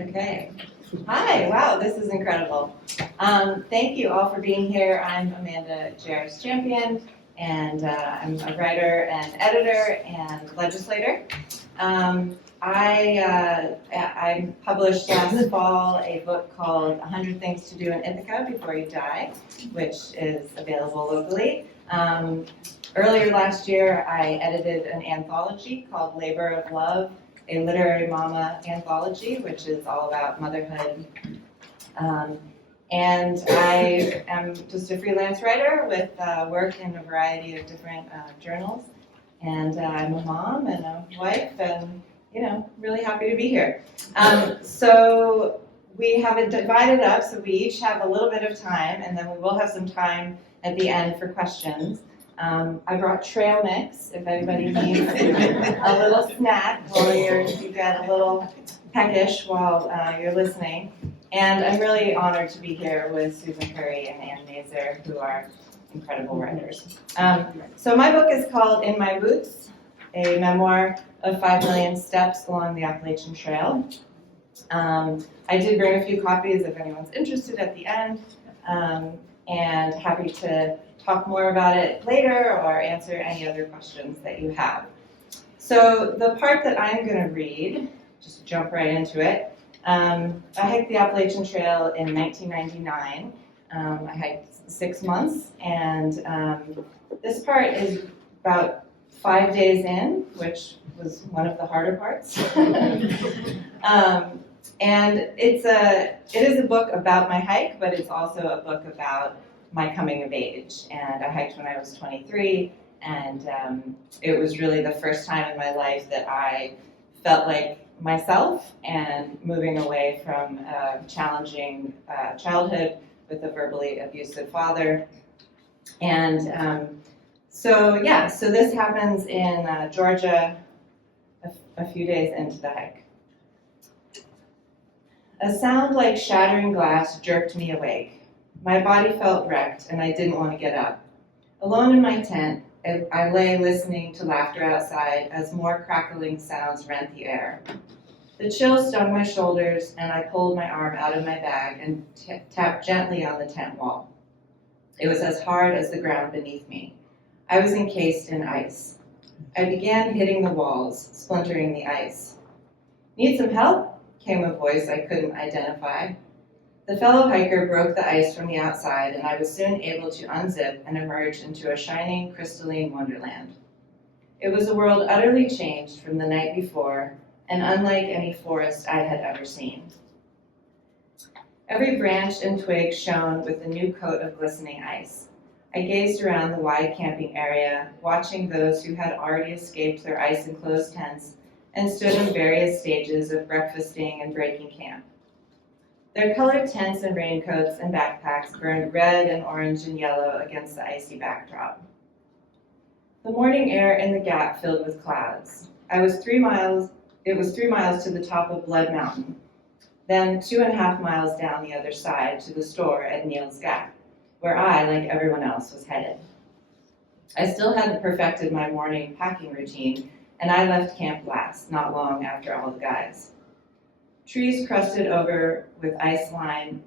Okay. Hi, wow, this is incredible. Thank you all for being here. I'm Amanda Jaros Champion, and I'm a writer and editor and legislator. I published last fall a book called 100 Things to Do in Ithaca Before You Die, which is available locally. Earlier last year, I edited an anthology called Labor of Love, a literary mama anthology, which is all about motherhood. And I am just a freelance writer with work in a variety of different journals. And I'm a mom and a wife and, really happy to be here. So we have it divided up, so we each have a little bit of time, and then we will have some time at the end for questions. I brought trail mix if anybody needs a little snack while you get a little peckish while you're listening. And I'm really honored to be here with Susan Currie and Ann Mazer, who are incredible writers. So my book is called In My Boots, a memoir of 5 million steps along the Appalachian Trail. I did bring a few copies if anyone's interested at the end, and happy to talk more about it later or answer any other questions that you have. So the part that I'm going to read, just jump right into it. I hiked the Appalachian Trail in 1999. I hiked 6 months, and this part is about 5 days in, which was one of the harder parts. And it is a book about my hike, but it's also a book about my coming of age. And I hiked when I was 23, and it was really the first time in my life that I felt like myself and moving away from a challenging childhood with a verbally abusive father. And so this happens in Georgia a few days into the hike. A sound like shattering glass jerked me awake. My body felt wrecked, and I didn't want to get up. Alone in my tent, I lay listening to laughter outside as more crackling sounds rent the air. The chill stung my shoulders, and I pulled my arm out of my bag and tapped gently on the tent wall. It was as hard as the ground beneath me. I was encased in ice. I began hitting the walls, splintering the ice. "Need some help?" came a voice I couldn't identify. The fellow hiker broke the ice from the outside, and I was soon able to unzip and emerge into a shining, crystalline wonderland. It was a world utterly changed from the night before, and unlike any forest I had ever seen. Every branch and twig shone with a new coat of glistening ice. I gazed around the wide camping area, watching those who had already escaped their ice-enclosed tents and stood in various stages of breakfasting and breaking camp. Their colored tents and raincoats and backpacks burned red and orange and yellow against the icy backdrop. The morning air in the gap filled with clouds. It was 3 miles to the top of Blood Mountain, then 2.5 miles down the other side to the store at Neal's Gap, where I, like everyone else, was headed. I still hadn't perfected my morning packing routine, and I left camp last, not long after all the guys. Trees crusted over with ice lined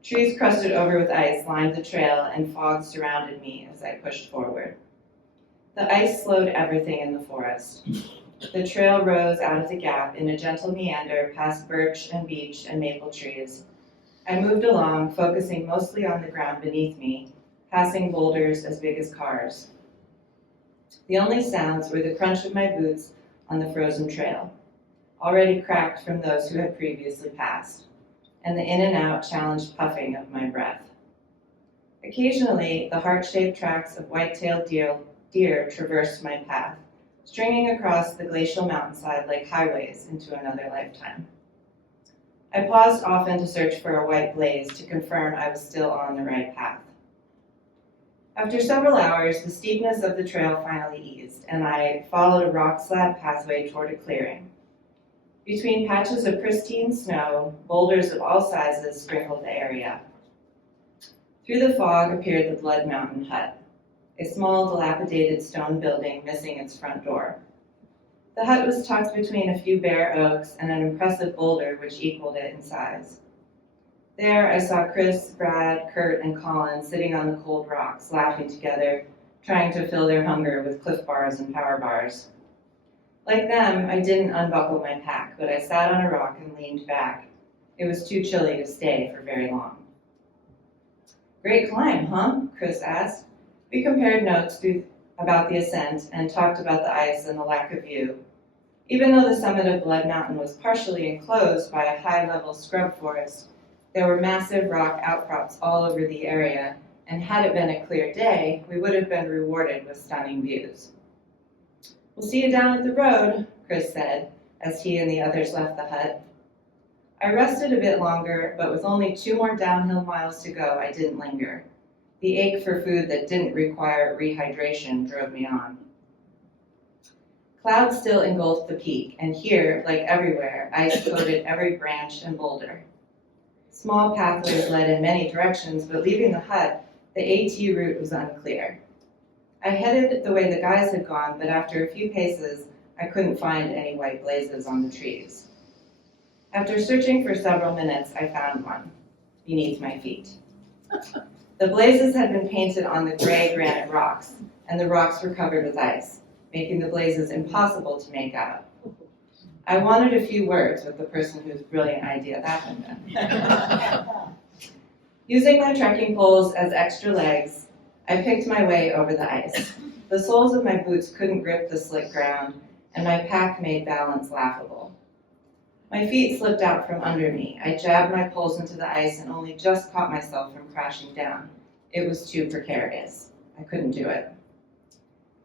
the trail, and fog surrounded me as I pushed forward. The ice slowed everything in the forest. The trail rose out of the gap in a gentle meander past birch and beech and maple trees. I moved along, focusing mostly on the ground beneath me, passing boulders as big as cars. The only sounds were the crunch of my boots on the frozen trail, already cracked from those who had previously passed, and the in and out challenged puffing of my breath. Occasionally, the heart-shaped tracks of white-tailed deer traversed my path, stringing across the glacial mountainside like highways into another lifetime. I paused often to search for a white blaze to confirm I was still on the right path. After several hours, the steepness of the trail finally eased, and I followed a rock slab pathway toward a clearing. Between patches of pristine snow, boulders of all sizes sprinkled the area. Through the fog appeared the Blood Mountain hut, a small, dilapidated stone building missing its front door. The hut was tucked between a few bare oaks and an impressive boulder which equaled it in size. There I saw Chris, Brad, Kurt, and Colin sitting on the cold rocks, laughing together, trying to fill their hunger with Cliff Bars and Power Bars. Like them, I didn't unbuckle my pack, but I sat on a rock and leaned back. It was too chilly to stay for very long. "Great climb, huh?" Chris asked. We compared notes about the ascent and talked about the ice and the lack of view. Even though the summit of Blood Mountain was partially enclosed by a high-level scrub forest, there were massive rock outcrops all over the area, and had it been a clear day, we would have been rewarded with stunning views. "We'll see you down at the road," Chris said, as he and the others left the hut. I rested a bit longer, but with only 2 more downhill miles to go, I didn't linger. The ache for food that didn't require rehydration drove me on. Clouds still engulfed the peak, and here, like everywhere, ice coated every branch and boulder. Small pathways led in many directions, but leaving the hut, the AT route was unclear. I headed the way the guys had gone, but after a few paces, I couldn't find any white blazes on the trees. After searching for several minutes, I found one, beneath my feet. The blazes had been painted on the gray granite rocks, and the rocks were covered with ice, making the blazes impossible to make out. I wanted a few words with the person whose brilliant idea that had been. Using my trekking poles as extra legs, I picked my way over the ice. The soles of my boots couldn't grip the slick ground, and my pack made balance laughable. My feet slipped out from under me. I jabbed my poles into the ice and only just caught myself from crashing down. It was too precarious. I couldn't do it.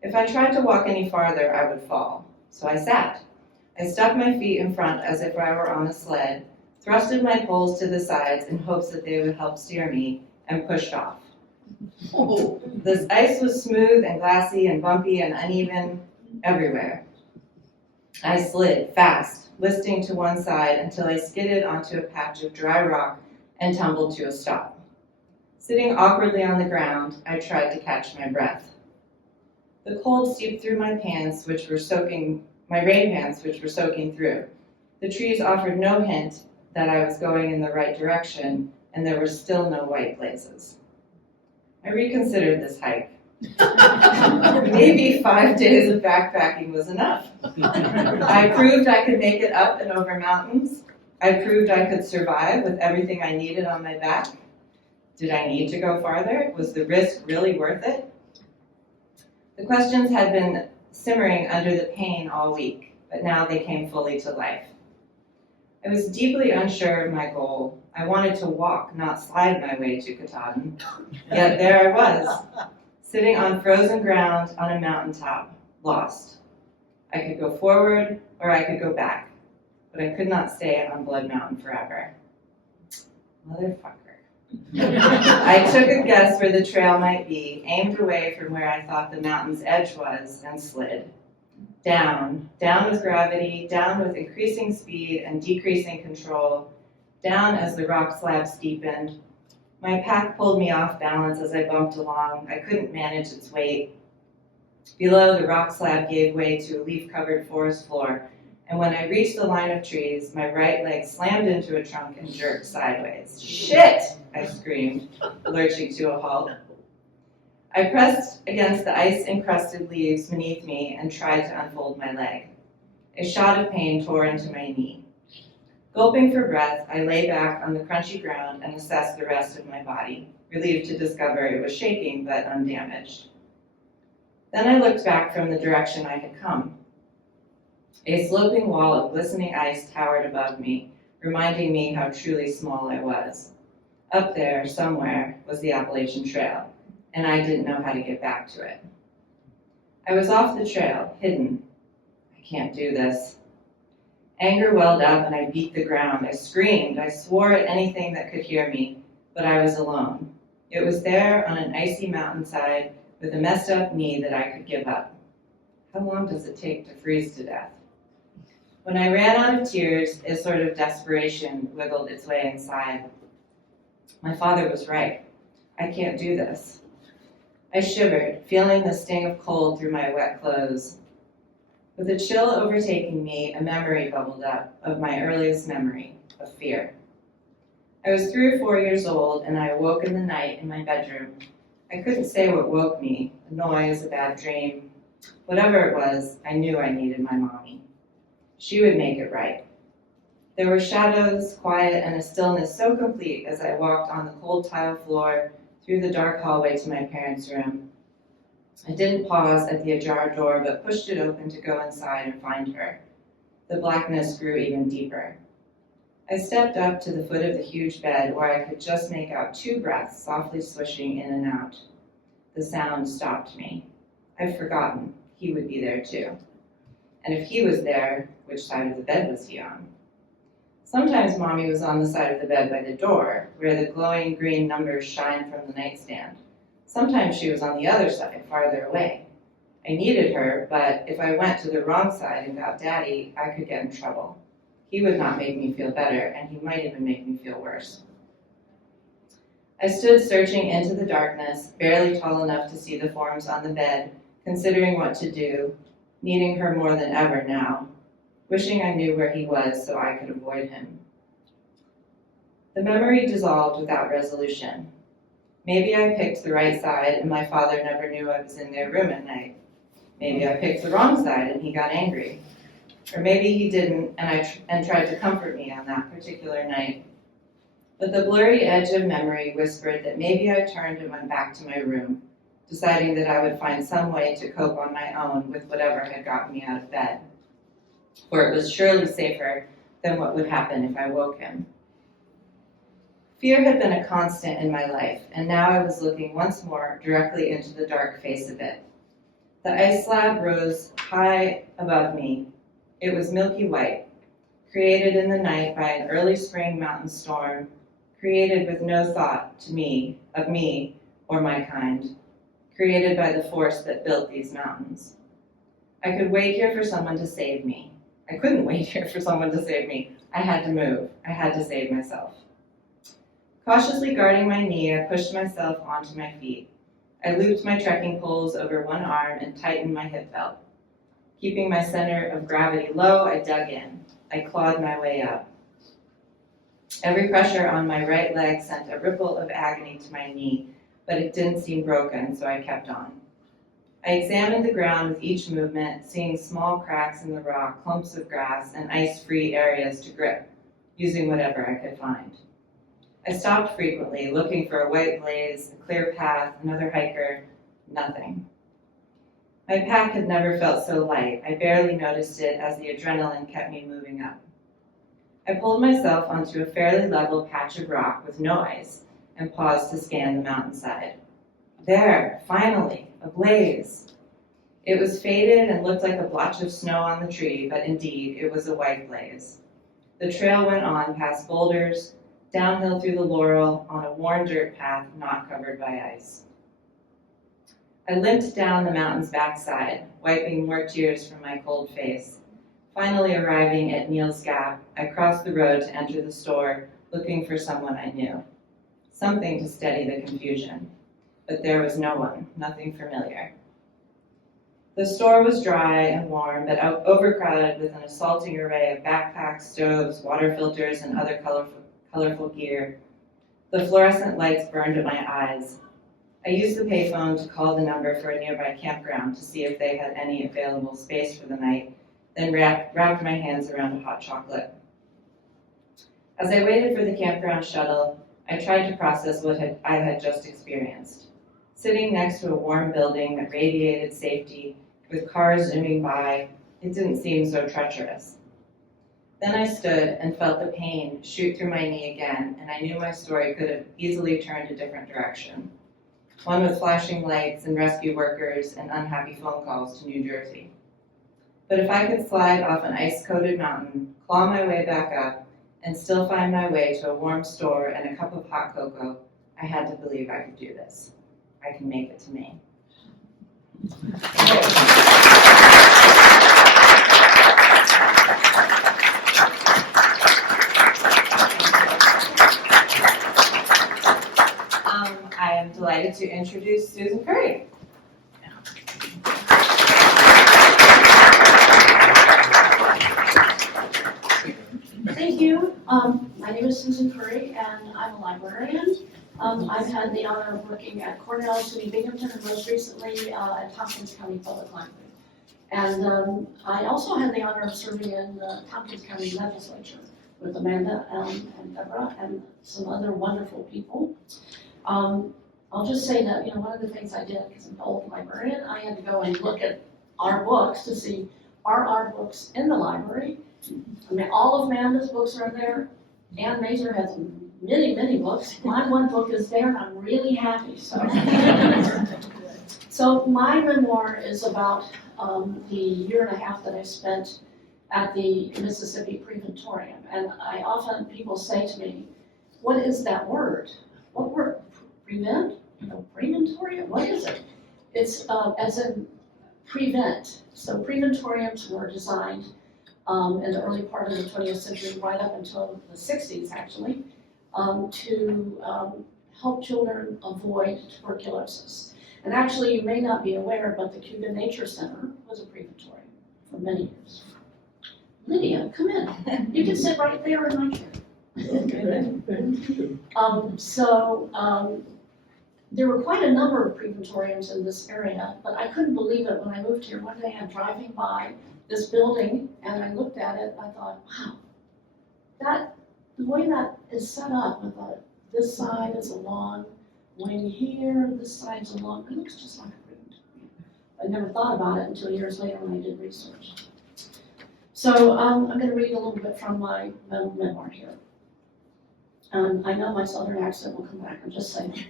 If I tried to walk any farther, I would fall. So I sat. I stuck my feet in front as if I were on a sled, thrusted my poles to the sides in hopes that they would help steer me, and pushed off. The ice was smooth and glassy and bumpy and uneven everywhere. I slid fast, listing to one side until I skidded onto a patch of dry rock and tumbled to a stop. Sitting awkwardly on the ground, I tried to catch my breath. The cold seeped through my pants, my rain pants, which were soaking through. The trees offered no hint that I was going in the right direction, and there were still no white blazes. I reconsidered this hike. Maybe 5 days of backpacking was enough. I proved I could make it up and over mountains. I proved I could survive with everything I needed on my back. Did I need to go farther? Was the risk really worth it? The questions had been simmering under the pain all week, but now they came fully to life. I was deeply unsure of my goal. I wanted to walk, not slide my way to Katahdin. Yet there I was, sitting on frozen ground on a mountaintop, lost. I could go forward or I could go back, but I could not stay on Blood Mountain forever. Motherfucker. I took a guess where the trail might be, aimed away from where I thought the mountain's edge was, and slid. Down with gravity, down with increasing speed and decreasing control, down as the rock slab steepened. My pack pulled me off balance as I bumped along. I couldn't manage its weight. Below, the rock slab gave way to a leaf-covered forest floor, and when I reached the line of trees, my right leg slammed into a trunk and jerked sideways. "Shit!" I screamed, lurching to a halt. I pressed against the ice-encrusted leaves beneath me and tried to unfold my leg. A shot of pain tore into my knee. Gulping for breath, I lay back on the crunchy ground and assessed the rest of my body, relieved to discover it was shaking but undamaged. Then I looked back from the direction I had come. A sloping wall of glistening ice towered above me, reminding me how truly small I was. Up there, somewhere, was the Appalachian Trail, and I didn't know how to get back to it. I was off the trail, hidden. I can't do this. Anger welled up and I beat the ground. I screamed. I swore at anything that could hear me, but I was alone. It was there on an icy mountainside with a messed up knee that I could give up. How long does it take to freeze to death? When I ran out of tears, a sort of desperation wiggled its way inside. My father was right. I can't do this. I shivered, feeling the sting of cold through my wet clothes. With a chill overtaking me, a memory bubbled up of my earliest memory of fear. I was 3 or 4 years old, and I awoke in the night in my bedroom. I couldn't say what woke me, a noise, a bad dream. Whatever it was, I knew I needed my mommy. She would make it right. There were shadows, quiet, and a stillness so complete as I walked on the cold tile floor through the dark hallway to my parents' room. I didn't pause at the ajar door, but pushed it open to go inside and find her. The blackness grew even deeper. I stepped up to the foot of the huge bed where I could just make out 2 breaths softly swishing in and out. The sound stopped me. I'd forgotten he would be there too. And if he was there, which side of the bed was he on? Sometimes Mommy was on the side of the bed by the door, where the glowing green numbers shine from the nightstand. Sometimes she was on the other side, farther away. I needed her, but if I went to the wrong side and got Daddy, I could get in trouble. He would not make me feel better, and he might even make me feel worse. I stood searching into the darkness, barely tall enough to see the forms on the bed, considering what to do, needing her more than ever now, wishing I knew where he was so I could avoid him. The memory dissolved without resolution. Maybe I picked the right side and my father never knew I was in their room at night. Maybe I picked the wrong side and he got angry. Or maybe he didn't and tried to comfort me on that particular night. But the blurry edge of memory whispered that maybe I turned and went back to my room, deciding that I would find some way to cope on my own with whatever had gotten me out of bed. For it was surely safer than what would happen if I woke him. Fear had been a constant in my life, and now I was looking once more directly into the dark face of it. The ice slab rose high above me. It was milky white, created in the night by an early spring mountain storm, created with no thought of me or my kind, created by the force that built these mountains. I could wait here for someone to save me. I couldn't wait here for someone to save me. I had to move. I had to save myself. Cautiously guarding my knee, I pushed myself onto my feet. I looped my trekking poles over one arm and tightened my hip belt. Keeping my center of gravity low, I dug in. I clawed my way up. Every pressure on my right leg sent a ripple of agony to my knee, but it didn't seem broken, so I kept on. I examined the ground with each movement, seeing small cracks in the rock, clumps of grass, and ice-free areas to grip, using whatever I could find. I stopped frequently, looking for a white blaze, a clear path, another hiker, nothing. My pack had never felt so light. I barely noticed it as the adrenaline kept me moving up. I pulled myself onto a fairly level patch of rock with no ice and paused to scan the mountainside. There, finally, a blaze. It was faded and looked like a blotch of snow on the tree, but indeed, it was a white blaze. The trail went on past boulders, downhill through the laurel on a worn dirt path not covered by ice. I limped down the mountain's backside, wiping more tears from my cold face. Finally arriving at Neal's Gap, I crossed the road to enter the store, looking for someone I knew. Something to steady the confusion. But there was no one, nothing familiar. The store was dry and warm, but overcrowded with an assaulting array of backpacks, stoves, water filters, and other colorful gear. The fluorescent lights burned at my eyes. I used the payphone to call the number for a nearby campground to see if they had any available space for the night, then wrapped my hands around a hot chocolate. As I waited for the campground shuttle, I tried to process what I had just experienced. Sitting next to a warm building that radiated safety, with cars zooming by, it didn't seem so treacherous. Then I stood and felt the pain shoot through my knee again, and I knew my story could have easily turned a different direction. One with flashing lights and rescue workers and unhappy phone calls to New Jersey. But if I could slide off an ice-coated mountain, claw my way back up, and still find my way to a warm store and a cup of hot cocoa, I had to believe I could do this. I can make it to Maine. I am delighted to introduce Susan Currie. Thank you. My name is Susan Currie, and I'm a librarian. I've had the honor of working at Cornell, SUNY Binghamton, and most recently at Tompkins County Public Library. And I also had the honor of serving in the Tompkins County Legislature with Amanda and Deborah and some other wonderful people. I'll just say that, one of the things I did, because I'm an old librarian, I had to go and look at our books to see, are our books in the library? I mean, all of Amanda's books are there. Ann Mazur has many, many books. My one book is there, and I'm really happy, so. So my memoir is about the year and a half that I spent at the Mississippi Preventorium. And people say to me, what is that word? What word? Prevent? Preventorium? What is it? It's as in prevent. So preventoriums were designed in the early part of the 20th century, right up until the 60s actually, to help children avoid tuberculosis. And actually, you may not be aware, but the Cuban Nature Center was a preventorium for many years. Lydia, come in. You can sit right there in my chair. There were quite a number of preventoriums in this area, but I couldn't believe it when I moved here. One day I'm driving by this building and I looked at it and I thought, wow, the way that is set up, I thought, this side is a long wing here, this side's a long, it looks just like a preventorium. I never thought about it until years later when I did research. So I'm going to read a little bit from my memoir here. I know my southern accent will come back, I'm just saying.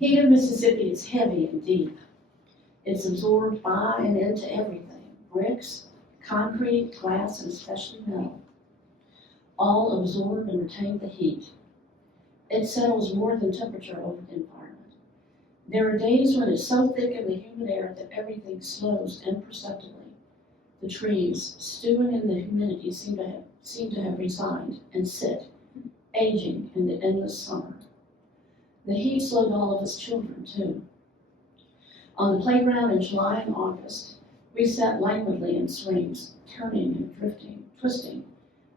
Heat of Mississippi is heavy and deep. It's absorbed by and into everything, bricks, concrete, glass, and especially metal. All absorb and retain the heat. It settles more than temperature over the environment. There are days when it's so thick in the humid air that everything slows imperceptibly. The trees, stewing in the humidity, seem to have resigned and sit, aging in the endless summer. The heat slowed all of us children, too. On the playground in July and August, we sat languidly in swings, turning and drifting, twisting,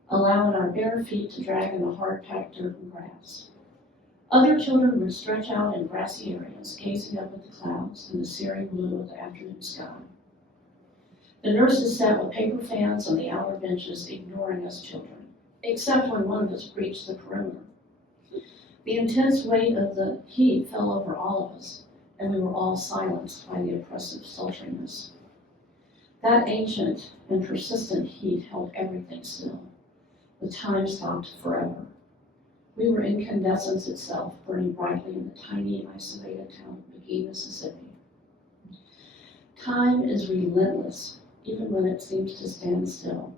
allowing our bare feet to drag in the hard-packed dirt and grass. Other children would stretch out in grassy areas, gazing up at the clouds and the searing blue of the afternoon sky. The nurses sat with paper fans on the outer benches, ignoring us children, except when one of us breached the perimeter. The intense weight of the heat fell over all of us, and we were all silenced by the oppressive sultriness. That ancient and persistent heat held everything still. The time stopped forever. We were incandescence itself, burning brightly in the tiny, isolated town of McGee, Mississippi. Time is relentless, even when it seems to stand still.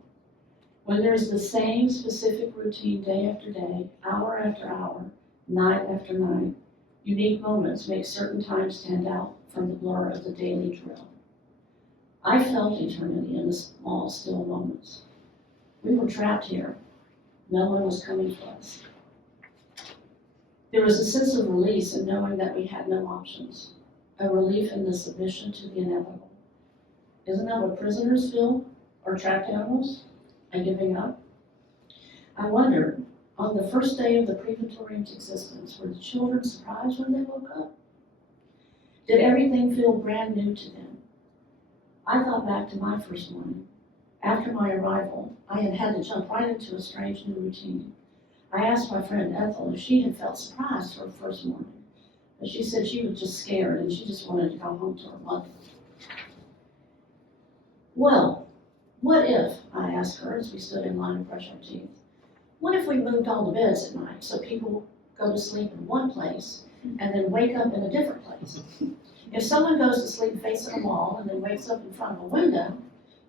When there's the same specific routine day after day, hour after hour, night after night, unique moments make certain times stand out from the blur of the daily drill. I felt eternity in the small, still moments. We were trapped here. No one was coming for us. There was a sense of release in knowing that we had no options, a relief in the submission to the inevitable. Isn't that what prisoners feel, or trapped animals, by giving up? I wondered, on the first day of the preventorium's existence, were the children surprised when they woke up? Did everything feel brand new to them? I thought back to my first morning. After my arrival, I had to jump right into a strange new routine. I asked my friend Ethel if she had felt surprised her first morning, but she said she was just scared and she just wanted to go home to her mother. Well, what if, I asked her as we stood in line to brush our teeth, what if we moved all the beds at night so people go to sleep in one place and then wake up in a different place? If someone goes to sleep facing a wall and then wakes up in front of a window,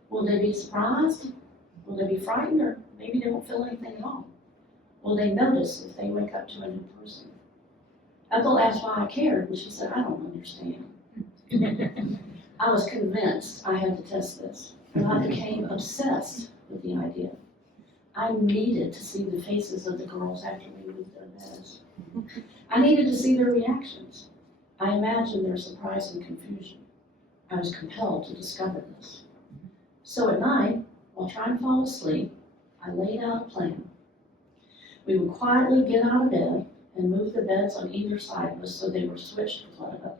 will they be surprised? Will they be frightened, or maybe they won't feel anything at all? Will they notice if they wake up to a new person? Ethel asked why I cared, and she said, I don't understand. I was convinced I had to test this, and I became obsessed with the idea. I needed to see the faces of the girls after we moved their beds. I needed to see their reactions. I imagined their surprise and confusion. I was compelled to discover this. So at night, while trying to fall asleep, I laid out a plan. We would quietly get out of bed and move the beds on either side of us so they were switched with one another.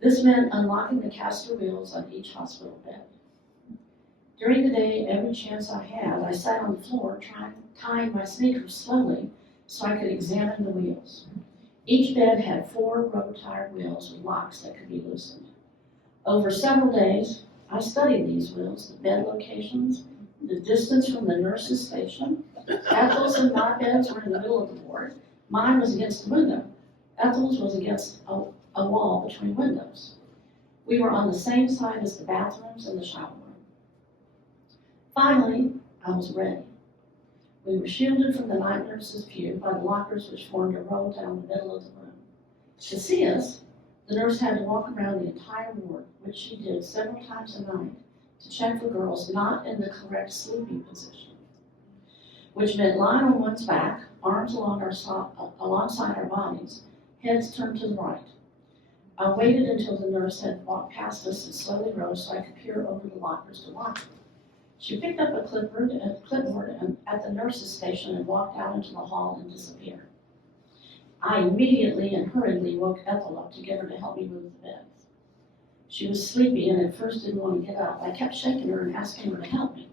This meant unlocking the caster wheels on each hospital bed. During the day, every chance I had, I sat on the floor tying my sneakers slowly so I could examine the wheels. Each bed had 4 rubber-tired wheels with locks that could be loosened. Over several days, I studied these wheels, the bed locations, the distance from the nurse's station. Ethel's and my beds were in the middle of the ward. Mine was against the window. Ethel's was against a wall between windows. We were on the same side as the bathrooms and the shower room. Finally, I was ready. We were shielded from the night nurse's view by the lockers which formed a row down the middle of the room. To see us, the nurse had to walk around the entire ward, which she did several times a night, to check for girls not in the correct sleeping position, which meant lying on one's back, arms alongside our bodies, heads turned to the right. I waited until the nurse had walked past us and slowly rose so I could peer over the lockers to watch her. She picked up a clipboard at the nurse's station and walked out into the hall and disappeared. I immediately and hurriedly woke Ethel up to get her to help me move the beds. She was sleepy and at first didn't want to get up. I kept shaking her and asking her to help me.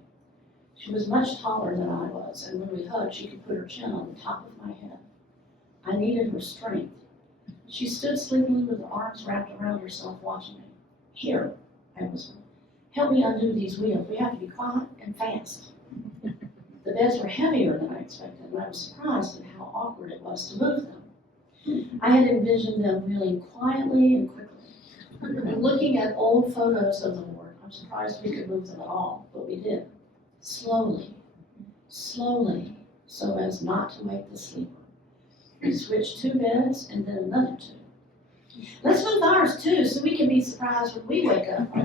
She was much taller than I was, and when we hugged, she could put her chin on the top of my head. I needed her strength. She stood sleepily with her arms wrapped around herself, watching me. Here, I whispered. Help me undo these wheels. We have to be quiet and fast. The beds were heavier than I expected, and I was surprised at how awkward it was to move them. I had envisioned them wheeling quietly and quickly. Looking at old photos of the ward, I'm surprised we could move them at all, but we did. Slowly, so as not to wake the sleeper. We switched 2 beds and then another 2. Let's move ours too, so we can be surprised when we wake up.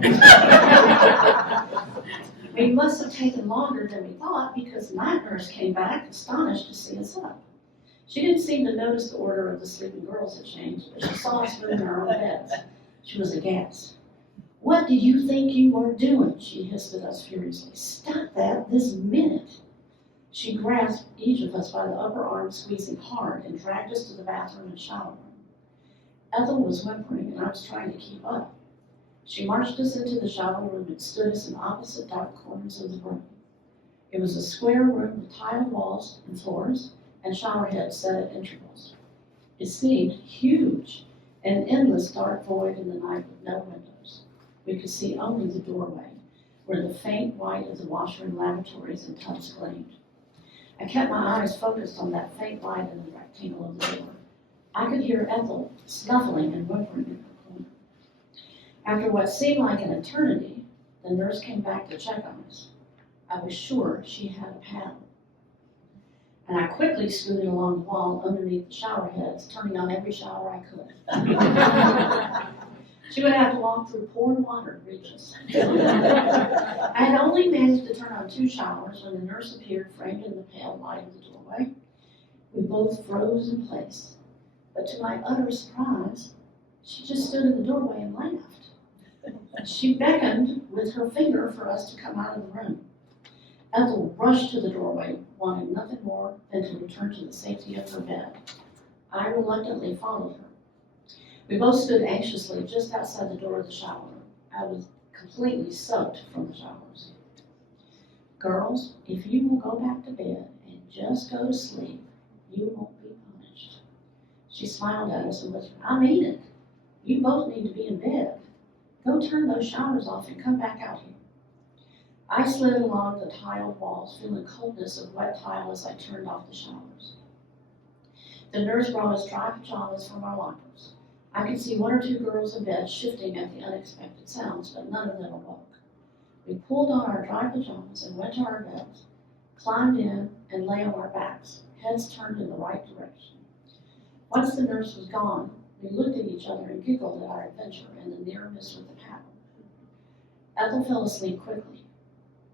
We must have taken longer than we thought because the night nurse came back astonished to see us up. She didn't seem to notice the order of the sleeping girls had changed, but she saw us moving our own beds. She was aghast. What do you think you are doing? She hissed at us furiously. Stop that this minute. She grasped each of us by the upper arm, squeezing hard, and dragged us to the bathroom and shower room. Ethel was whimpering, and I was trying to keep up. She marched us into the shower room and stood us in opposite dark corners of the room. It was a square room with tiled walls and floors, and shower heads set at intervals. It seemed huge, an endless dark void in the night with no windows. We could see only the doorway, where the faint white of the washroom lavatories and tubs gleamed. I kept my eyes focused on that faint light in the rectangle of the door. I could hear Ethel snuffling and whimpering in her corner. After what seemed like an eternity, the nurse came back to check on us. I was sure she had a paddle. And I quickly scooted along the wall underneath the shower heads, turning on every shower I could. She would have to walk through pouring water to reach us. I had only managed to turn on 2 showers when the nurse appeared framed in the pale light of the doorway. We both froze in place. But to my utter surprise, she just stood in the doorway and laughed. She beckoned with her finger for us to come out of the room. Ethel rushed to the doorway, wanting nothing more than to return to the safety of her bed. I reluctantly followed her. We both stood anxiously just outside the door of the shower room. I was completely soaked from the showers. Girls, if you will go back to bed and just go to sleep, you won't be punished. She smiled at us and whispered, I mean it. You both need to be in bed. Go turn those showers off and come back out here. I slid along the tiled walls, feeling coldness of wet tile as I turned off the showers. The nurse brought us dry pajamas from our lockers. I could see 1 or 2 girls in bed shifting at the unexpected sounds, but none of them awoke. We pulled on our dry pajamas and went to our beds, climbed in, and lay on our backs, heads turned in the right direction. Once the nurse was gone, we looked at each other and giggled at our adventure and the near miss with the paddle. Ethel fell asleep quickly.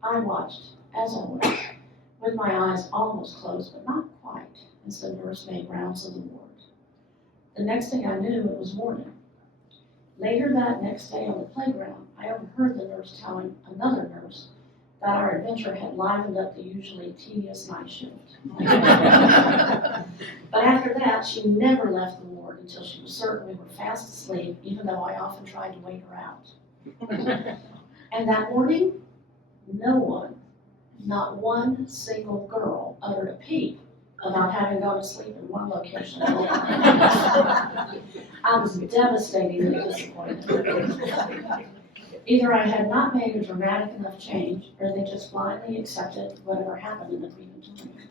I watched, as always, with my eyes almost closed, but not quite, as the nurse made rounds of the ward. The next thing I knew, it was morning. Later that next day on the playground, I overheard the nurse telling another nurse that our adventure had livened up the usually tedious night shift. But after that, she never left the ward until she was certain we were fast asleep, even though I often tried to wake her out. And that morning, no one, not one single girl, uttered a peep about having gone to sleep in one location. I was devastatingly disappointed. Either I had not made a dramatic enough change, or they just blindly accepted whatever happened in the preventorium.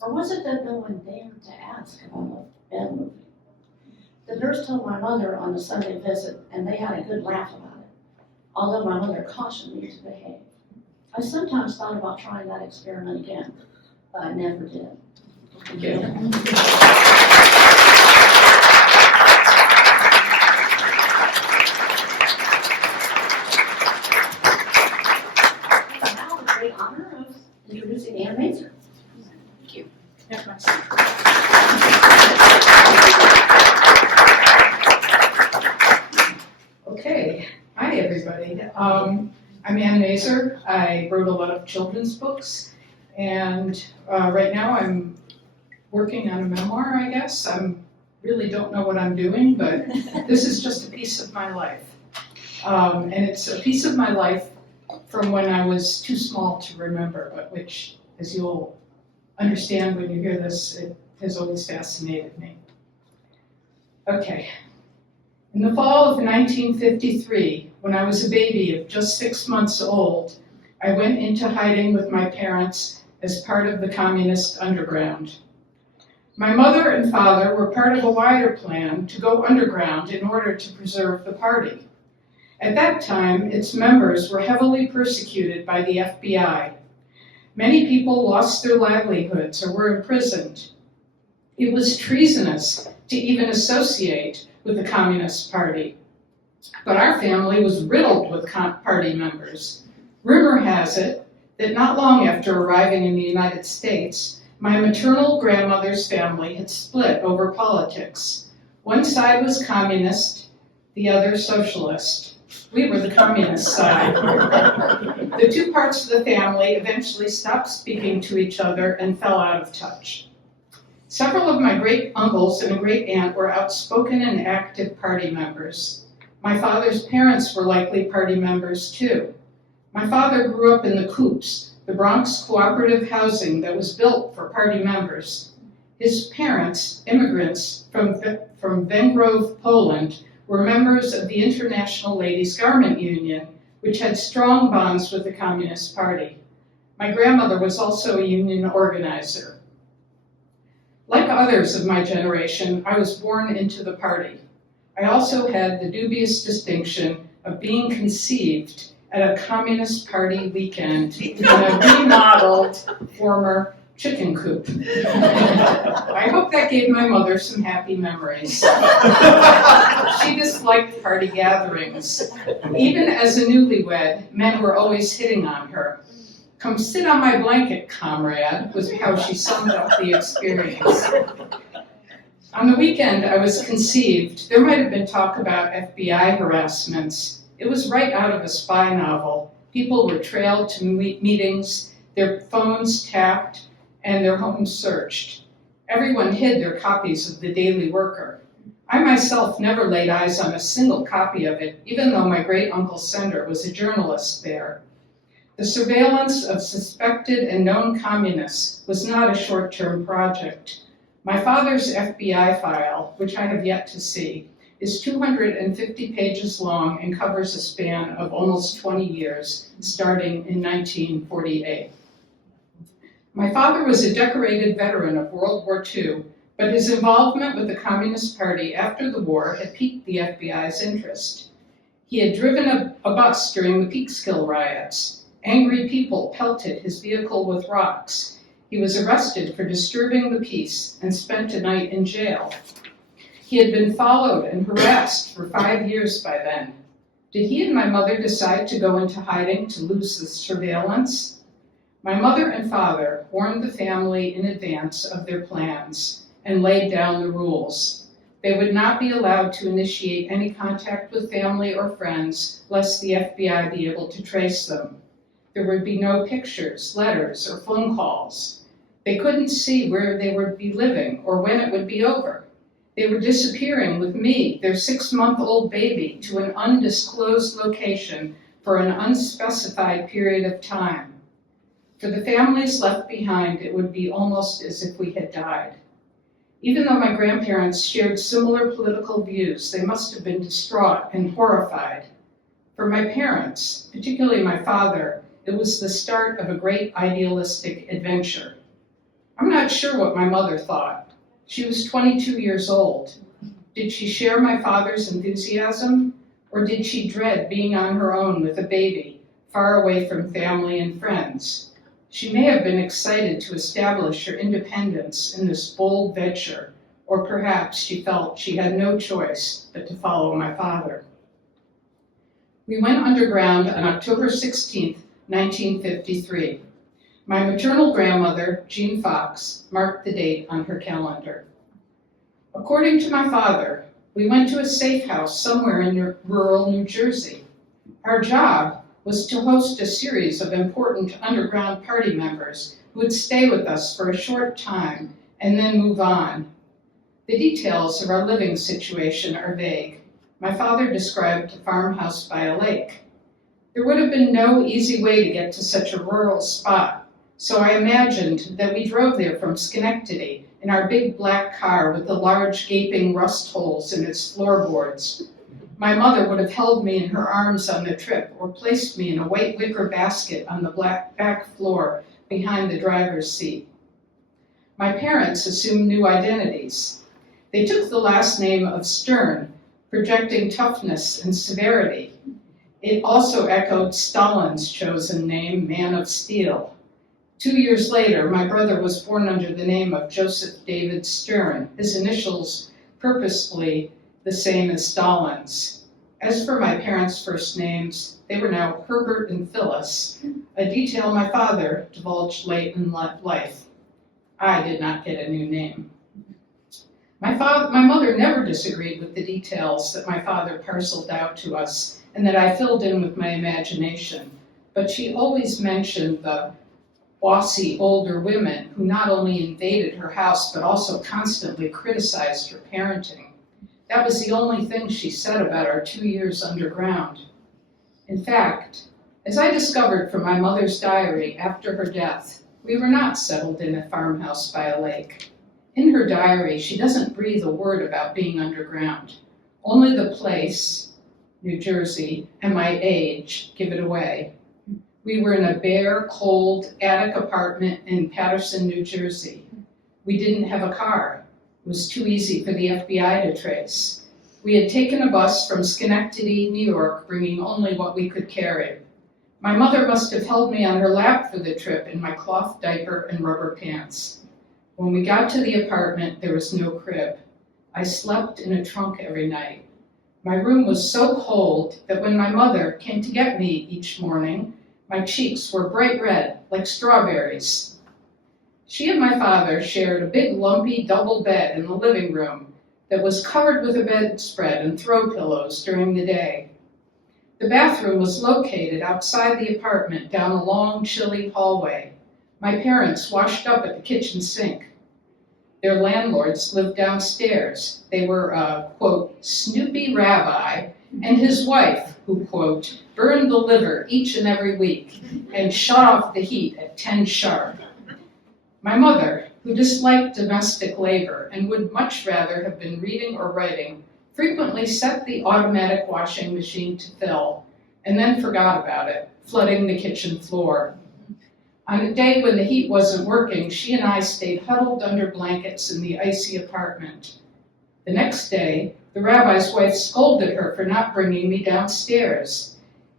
Or was it that no one dared to ask about a bed movie? The nurse told my mother on the Sunday visit, and they had a good laugh about it, although my mother cautioned me to behave. I sometimes thought about trying that experiment again, but I never did. Thank you. Now the great honor of introducing Ann Mazer. Thank you. Okay, hi everybody. I'm Ann Mazer. I wrote a lot of children's books, and right now I'm working on a memoir, I guess. I really don't know what I'm doing, but this is just a piece of my life. And it's a piece of my life from when I was too small to remember, but which, as you'll understand when you hear this, it has always fascinated me. Okay. In the fall of 1953, when I was a baby of just 6 months old, I went into hiding with my parents as part of the communist underground. My mother and father were part of a wider plan to go underground in order to preserve the party. At that time, its members were heavily persecuted by the FBI. Many people lost their livelihoods or were imprisoned. It was treasonous to even associate with the Communist Party. But our family was riddled with party members. Rumor has it that not long after arriving in the United States, my maternal grandmother's family had split over politics. One side was communist, the other socialist. We were the communist side. The two parts of the family eventually stopped speaking to each other and fell out of touch. Several of my great uncles and a great aunt were outspoken and active party members. My father's parents were likely party members too. My father grew up in the Coops, the Bronx cooperative housing that was built for party members. His parents, immigrants from Vengrove, Poland, were members of the International Ladies' Garment Union, which had strong bonds with the Communist Party. My grandmother was also a union organizer. Like others of my generation, I was born into the party. I also had the dubious distinction of being conceived at a Communist Party weekend in a remodeled former chicken coop. I hope that gave my mother some happy memories. She disliked party gatherings. Even as a newlywed, men were always hitting on her. "Come sit on my blanket, comrade," was how she summed up the experience. On the weekend I was conceived, there might have been talk about FBI harassments. It was right out of a spy novel. People were trailed to meetings, their phones tapped, and their homes searched. Everyone hid their copies of the Daily Worker. I myself never laid eyes on a single copy of it, even though my great-uncle Sender was a journalist there. The surveillance of suspected and known communists was not a short-term project. My father's FBI file, which I have yet to see, is 250 pages long and covers a span of almost 20 years, starting in 1948. My father was a decorated veteran of World War II, but his involvement with the Communist Party after the war had piqued the FBI's interest. He had driven a bus during the Peekskill riots. Angry people pelted his vehicle with rocks. He was arrested for disturbing the peace and spent a night in jail. He had been followed and harassed for 5 years by then. Did he and my mother decide to go into hiding to lose the surveillance? My mother and father warned the family in advance of their plans and laid down the rules. They would not be allowed to initiate any contact with family or friends, lest the FBI be able to trace them. There would be no pictures, letters, or phone calls. They couldn't see where they would be living or when it would be over. They were disappearing with me, their 6-month-old baby, to an undisclosed location for an unspecified period of time. For the families left behind, it would be almost as if we had died. Even though my grandparents shared similar political views, they must have been distraught and horrified. For my parents, particularly my father, it was the start of a great idealistic adventure. I'm not sure what my mother thought. She was 22 years old. Did she share my father's enthusiasm, or did she dread being on her own with a baby, far away from family and friends? She may have been excited to establish her independence in this bold venture, or perhaps she felt she had no choice but to follow my father. We went underground on October 16, 1953. My maternal grandmother, Jean Fox, marked the date on her calendar. According to my father, we went to a safe house somewhere in rural New Jersey. Our job was to host a series of important underground party members who would stay with us for a short time and then move on. The details of our living situation are vague. My father described a farmhouse by a lake. There would have been no easy way to get to such a rural spot, so I imagined that we drove there from Schenectady in our big black car with the large gaping rust holes in its floorboards. My mother would have held me in her arms on the trip or placed me in a white wicker basket on the black back floor behind the driver's seat. My parents assumed new identities. They took the last name of Stern, projecting toughness and severity. It also echoed Stalin's chosen name, Man of Steel. 2 years later, my brother was born under the name of Joseph David Stern, his initials purposefully the same as Stalin's. As for my parents' first names, they were now Herbert and Phyllis, a detail my father divulged late in life. I did not get a new name. My mother never disagreed with the details that my father parceled out to us and that I filled in with my imagination, but she always mentioned the bossy older women who not only invaded her house but also constantly criticized her parenting. That was the only thing she said about our 2 years underground. In fact, as I discovered from my mother's diary after her death, we were not settled in a farmhouse by a lake. In her diary, she doesn't breathe a word about being underground. Only the place, New Jersey, and my age give it away. We were in a bare, cold attic apartment in Paterson, New Jersey. We didn't have a car. It was too easy for the FBI to trace. We had taken a bus from Schenectady, New York, bringing only what we could carry. My mother must have held me on her lap for the trip in my cloth diaper and rubber pants. When we got to the apartment, there was no crib. I slept in a trunk every night. My room was so cold that when my mother came to get me each morning, my cheeks were bright red, like strawberries. She and my father shared a big lumpy double bed in the living room that was covered with a bedspread and throw pillows during the day. The bathroom was located outside the apartment down a long, chilly hallway. My parents washed up at the kitchen sink. Their landlords lived downstairs. They were a, quote, Snoopy rabbi and his wife, who, quote, burned the liver each and every week and shut off the heat at 10 sharp. My mother, who disliked domestic labor and would much rather have been reading or writing, frequently set the automatic washing machine to fill and then forgot about it, flooding the kitchen floor. On a day when the heat wasn't working, she and I stayed huddled under blankets in the icy apartment. The next day, the rabbi's wife scolded her for not bringing me downstairs.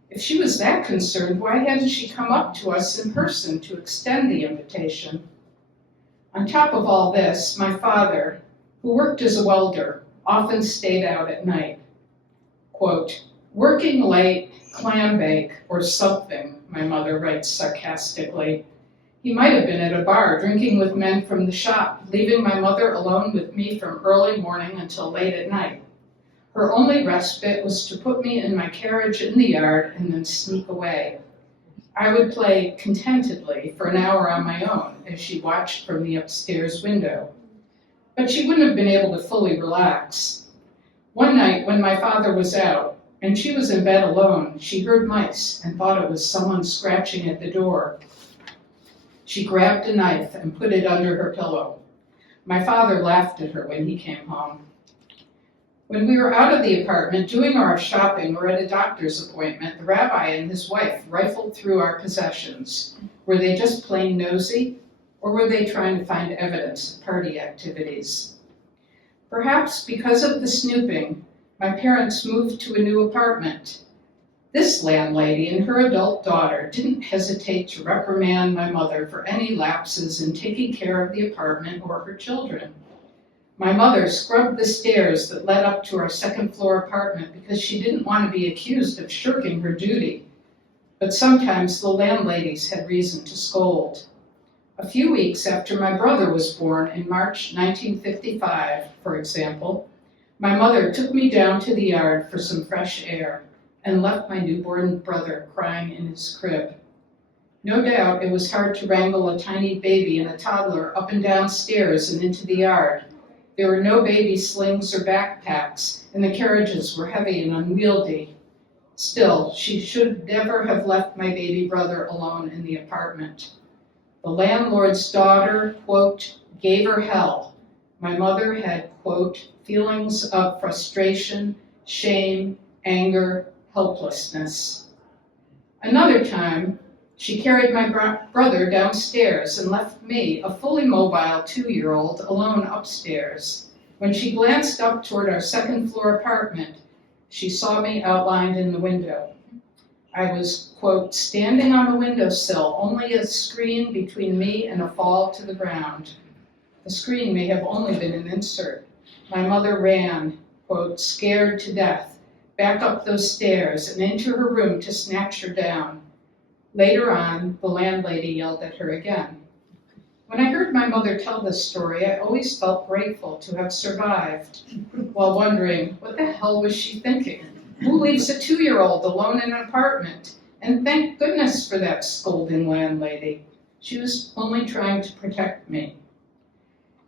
If she was that concerned, why hadn't she come up to us in person to extend the invitation? On top of all this, my father, who worked as a welder, often stayed out at night. Quote, working late, clam bake, or something, my mother writes sarcastically. He might have been at a bar drinking with men from the shop, leaving my mother alone with me from early morning until late at night. Her only respite was to put me in my carriage in the yard and then sneak away. I would play contentedly for an hour on my own as she watched from the upstairs window. But she wouldn't have been able to fully relax. One night when my father was out and she was in bed alone, she heard mice and thought it was someone scratching at the door. She grabbed a knife and put it under her pillow. My father laughed at her when he came home. When we were out of the apartment doing our shopping or at a doctor's appointment, the rabbi and his wife rifled through our possessions. Were they just plain nosy, or were they trying to find evidence of party activities? Perhaps because of the snooping, my parents moved to a new apartment. This landlady and her adult daughter didn't hesitate to reprimand my mother for any lapses in taking care of the apartment or her children. My mother scrubbed the stairs that led up to our second-floor apartment because she didn't want to be accused of shirking her duty. But sometimes the landladies had reason to scold. A few weeks after my brother was born in March 1955, for example, my mother took me down to the yard for some fresh air and left my newborn brother crying in his crib. No doubt it was hard to wrangle a tiny baby and a toddler up and down stairs and into the yard. There were no baby slings or backpacks, and the carriages were heavy and unwieldy. Still, she should never have left my baby brother alone in the apartment. The landlord's daughter, quote, gave her hell. My mother had, quote, feelings of frustration, shame, anger, helplessness. Another time, she carried my brother downstairs and left me, a fully mobile 2-year-old, alone upstairs. When she glanced up toward our second-floor apartment, she saw me outlined in the window. I was, quote, standing on the windowsill, only a screen between me and a fall to the ground. The screen may have only been an insert. My mother ran, quote, scared to death, back up those stairs and into her room to snatch her down. Later on, the landlady yelled at her again. When I heard my mother tell this story, I always felt grateful to have survived, while wondering, what the hell was she thinking? Who leaves a 2-year-old alone in an apartment? And thank goodness for that scolding landlady. She was only trying to protect me.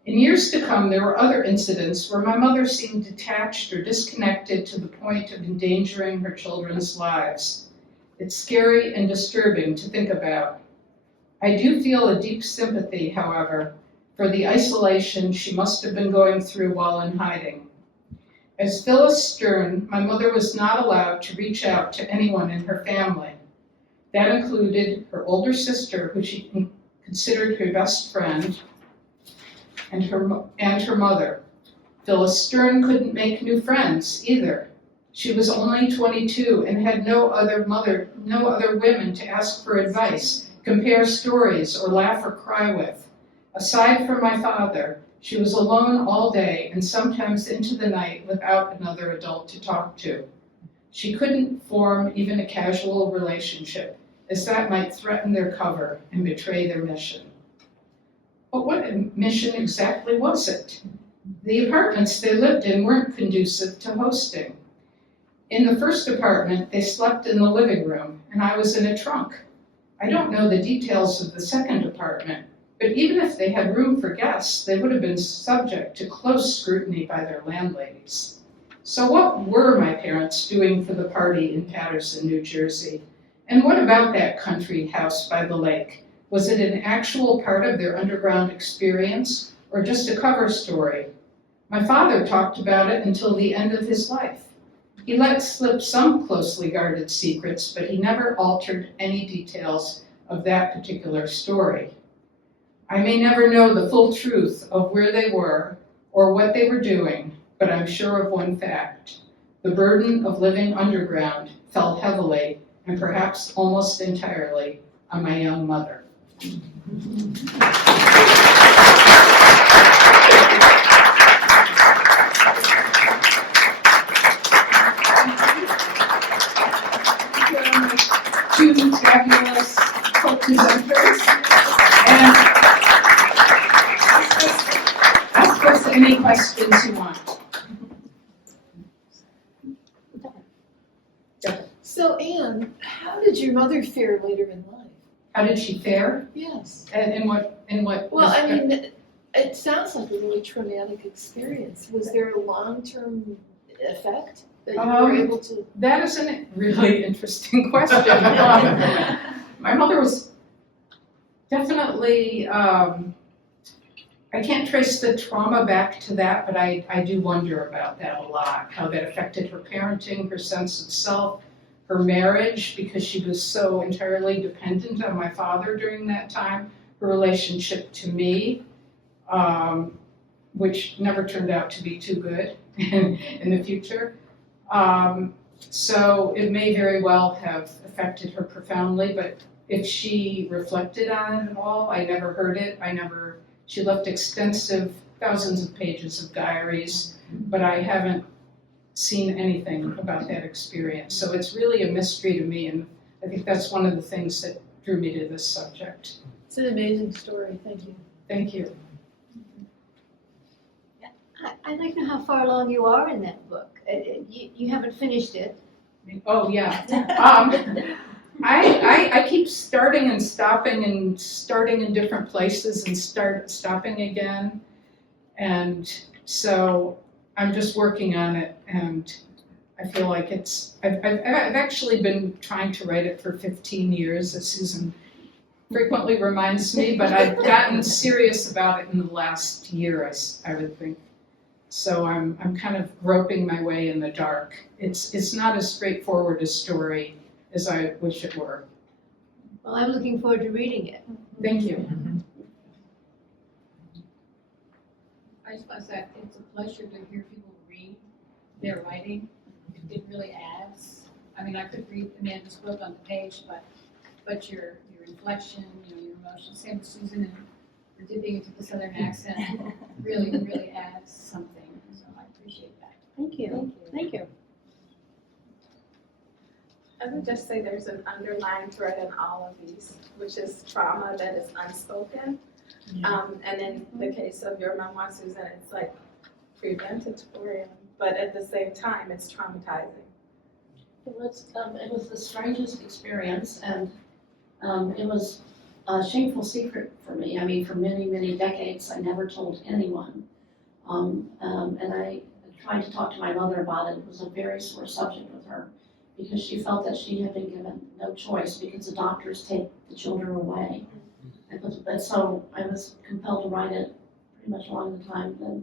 In years to come, there were other incidents where my mother seemed detached or disconnected to the point of endangering her children's lives. It's scary and disturbing to think about. I do feel a deep sympathy, however, for the isolation she must have been going through while in hiding. As Phyllis Stern, my mother was not allowed to reach out to anyone in her family. That included her older sister, who she considered her best friend, and her mother. Phyllis Stern couldn't make new friends either. She was only 22 and had no other women to ask for advice, compare stories, or laugh or cry with. Aside from my father, she was alone all day and sometimes into the night without another adult to talk to. She couldn't form even a casual relationship, as that might threaten their cover and betray their mission. But what mission exactly was it? The apartments they lived in weren't conducive to hosting. In the first apartment, they slept in the living room, and I was in a trunk. I don't know the details of the second apartment, but even if they had room for guests, they would have been subject to close scrutiny by their landladies. So what were my parents doing for the party in Paterson, New Jersey? And what about that country house by the lake? Was it an actual part of their underground experience, or just a cover story? My father talked about it until the end of his life. He let slip some closely guarded secrets, but he never altered any details of that particular story. I may never know the full truth of where they were or what they were doing, but I'm sure of one fact. The burden of living underground fell heavily, and perhaps almost entirely, on my young mother. Two fabulous co-presenters, and ask us any questions you want. So Anne, how did your mother mother fare later in life? How did she fare? Yes. And in what? Well, I respect? mean, it sounds like a really traumatic experience. Was there a long-term effect that you were able to? That is a really interesting question. My mother was definitely, I can't trace the trauma back to that, but I do wonder about that a lot, how that affected her parenting, her sense of self, her marriage, because she was so entirely dependent on my father during that time, her relationship to me, which never turned out to be too good in the future. So it may very well have affected her profoundly, but if she reflected on it at all, I never heard it. She left extensive, thousands of pages of diaries, but I haven't seen anything about that experience. So it's really a mystery to me, and I think that's one of the things that drew me to this subject. It's an amazing story. Thank you. Thank you. I'd like to know how far along you are in that book. You haven't finished it. Oh, yeah. I keep starting and stopping and starting in different places and stopping again. And so I'm just working on it, and I feel like I've actually been trying to write it for 15 years, as Susan frequently reminds me, but I've gotten serious about it in the last year, I would think. So I'm kind of groping my way in the dark. It's not as straightforward a story as I wish it were. Well, I'm looking forward to reading it. Thank you. I just want to say it's a pleasure to hear people read their writing. It really adds. I mean, I could read Amanda's book on the page, but your inflection, your emotions, same with Susan, and you're dipping into the Southern accent, really adds something. So I appreciate that. Thank you. Thank you. I would just say there's an underlying thread in all of these, which is trauma that is unspoken. And in the case of your memoir, Susan, it's like preventatorium, but at the same time, it's traumatizing. It was the strangest experience, and it was a shameful secret for me. I mean, for many, many decades, I never told anyone. And I tried to talk to my mother about it. It was a very sore subject with her, because she felt that she had been given no choice because the doctors take the children away. But so I was compelled to write it pretty much along the time that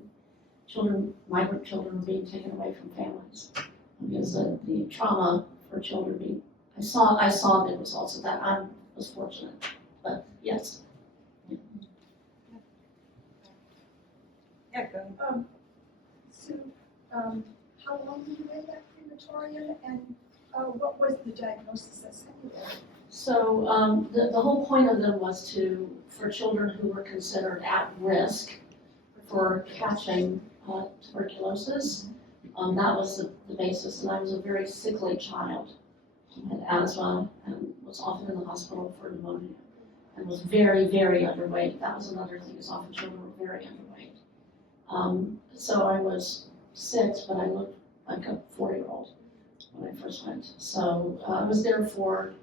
migrant children were being taken away from families. Because the trauma for children being, I saw that it was also that. I was fortunate, but yes. Yeah, go ahead. Sue, how long were you in that crematorium, and what was the diagnosis that sent you there? So the whole point of them was for children who were considered at risk for catching tuberculosis. That was the basis, and I was a very sickly child. I had asthma and was often in the hospital for pneumonia, and was very, very underweight. That was another thing, is often children were very underweight. So I was 6, but I looked like a 4-year-old when I first went. So I was there for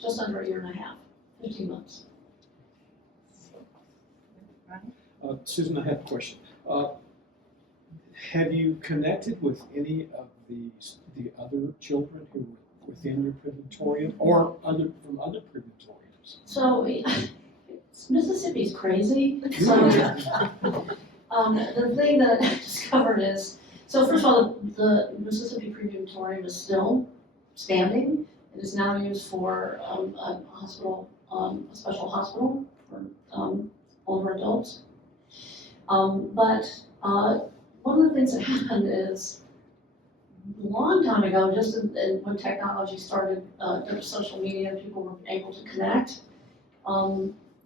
just under a year and a half, 15 months. Susan, I have a question. Have you connected with any of the other children who were within your preventorium, or from other preventoriums? So Mississippi's crazy. So the thing that I discovered is, so first of all, the Mississippi Preventorium is still standing. It is now used for a hospital, a special hospital for older adults. But one of the things that happened is, a long time ago, just when technology started, there was social media, and people were able to connect.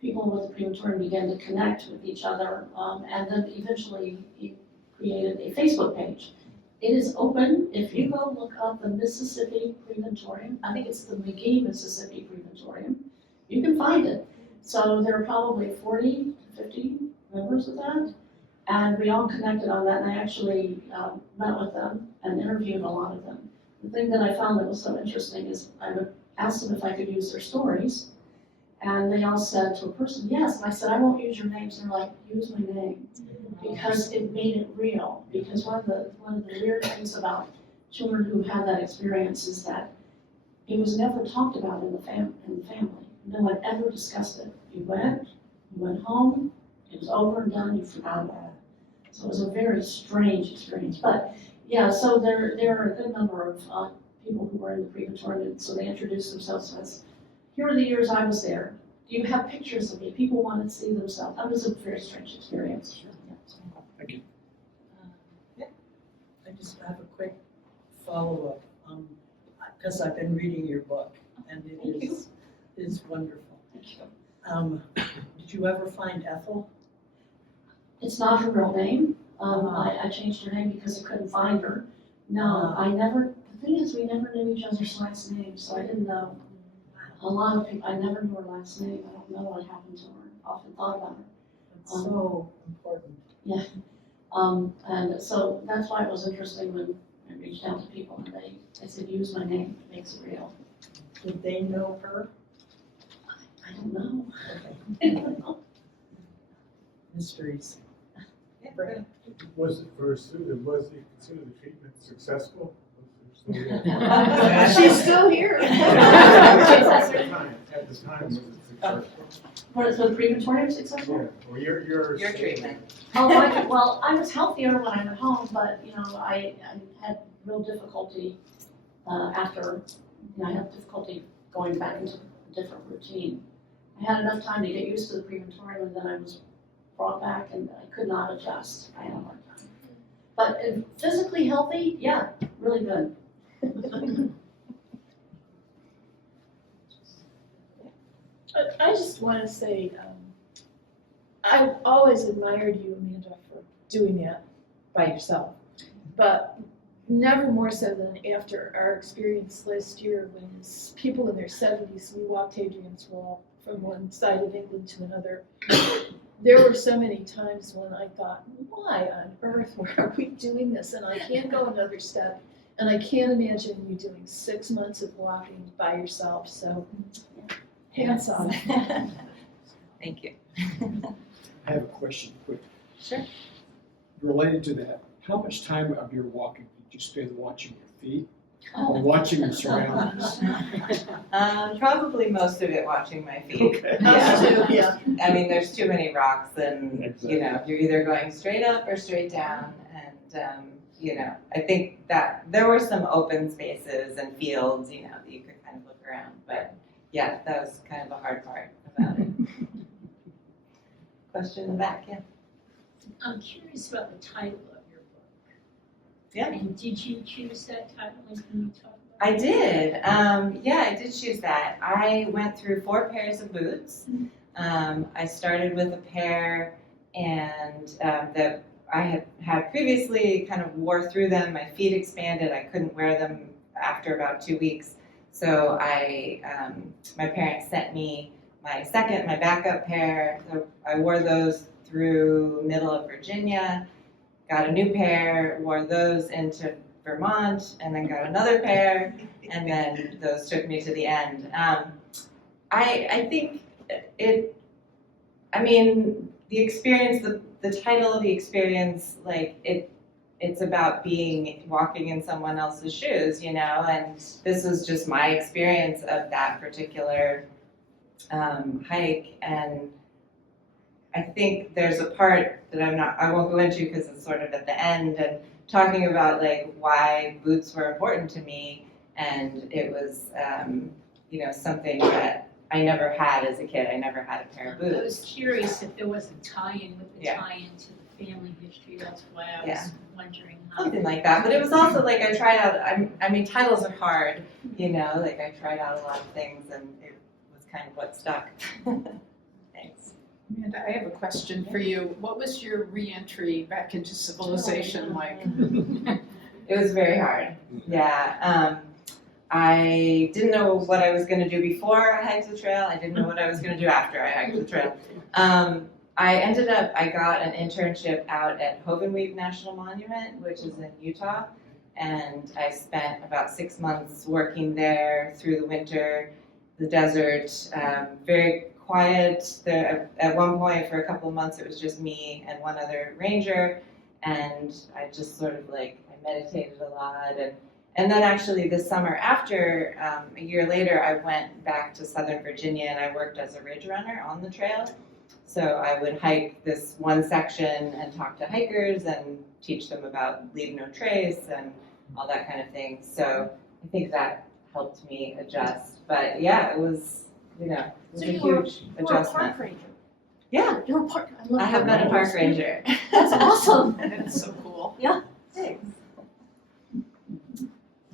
People with the crematorium began to connect with each other, and then eventually he created a Facebook page. It is open. If you go look up the Mississippi Preventorium, I think it's the McGee Mississippi Preventorium, you can find it. So there are probably 40 to 50 members of that, and we all connected on that, and I actually met with them and interviewed a lot of them. The thing that I found that was so interesting is I would asked them if I could use their stories. And they all said to a person, yes. And I said, I won't use your names. And they're like, use my name. Because it made it real. Because one of the weird things about children who had that experience is that it was never talked about in the family. No one ever discussed it. You went home, it was over and done, you forgot about it. So it was a very strange experience. But yeah, so there are a good number of people who were in the Preventorium, so they introduced themselves as, here are the years I was there. Do you have pictures of me? People wanted to see themselves. That was a very strange experience. Sure. Thank you. I just have a quick follow-up, because I've been reading your book, and it is wonderful. Thank you. Did you ever find Ethel? It's not her real name. I changed her name because I couldn't find her. No, the thing is, we never knew each other's last names, so I didn't know. A lot of people, I never knew her last name. I don't know what happened to her. I often thought about her. It's so important. Yeah. And so that's why it was interesting when I reached out to people and they said, use my name, it makes it real. Did they know her? I don't know. Okay. Mysteries. Was it considered the treatment successful? She's still here. At the time, was it successful? Was the Preventorium successful? Yeah, or your treatment. Oh, well, I was healthier when I went home, but, I had real difficulty after, I had difficulty going back into a different routine. I had enough time to get used to the Preventorium, and then I was brought back, and I could not adjust. I had a hard time. But physically healthy, yeah, really good. I just want to say, I've always admired you, Amanda, for doing that by yourself. But never more so than after our experience last year when as people in their 70s, we walked Hadrian's Wall from one side of England to another. There were so many times when I thought, why on earth are we doing this? And I can't go another step. And I can't imagine you doing 6 months of walking by yourself. So, hands off. Thank you. I have a question quick. Sure. Related to that, how much time of your walking did you spend watching your feet or watching your surroundings? Probably most of it watching my feet. Okay. Us too, yeah. I mean, there's too many rocks, and Exactly. you're either going straight up or straight down, and I think that there were some open spaces and fields, that you could kind of look around, but yeah, that was kind of the hard part about it. Question in the back, yeah. I'm curious about the title of your book. Yeah. And did you choose that title, and can you talk about I did. I did choose that. I went through 4 pairs of boots. I started with a pair and that I had previously kind of wore through them. My feet expanded. I couldn't wear them after about 2 weeks. So my parents sent me my backup pair. So I wore those through middle of Virginia, got a new pair, wore those into Vermont, and then got another pair, and then those took me to the end. I think the experience, the title of the experience, it's about walking in someone else's shoes, and this was just my experience of that particular hike, and I think there's a part that I won't go into because it's sort of at the end, and talking about why boots were important to me, and it was something that I never had as a kid. I never had a pair of boots. I was curious if there was a tie-in with the Yeah. tie-in to the family history. That's why I was Yeah. wondering how. Something like that, but it was also I tried out. Titles are hard, I tried out a lot of things, and it was kind of what stuck. Thanks. Amanda, I have a question for you. What was your re-entry back into civilization like? It was very hard. Yeah. I didn't know what I was going to do before I hiked the trail. I didn't know what I was going to do after I hiked the trail. I got an internship out at Hovenweep National Monument, which is in Utah. and I spent about 6 months working there through the winter, the desert, very quiet. At one point, for a couple of months, it was just me and one other ranger, and I just sort of I meditated a lot. And then actually this summer, after a year later, I went back to Southern Virginia and I worked as a ridge runner on the trail. So I would hike this one section and talk to hikers and teach them about leave no trace and all that kind of thing. So I think that helped me adjust. But yeah, it was, it was So a you were huge a adjustment. park ranger. Yeah, You're a park. I love I have been a park ranger. That's awesome. That's so cool. Thanks.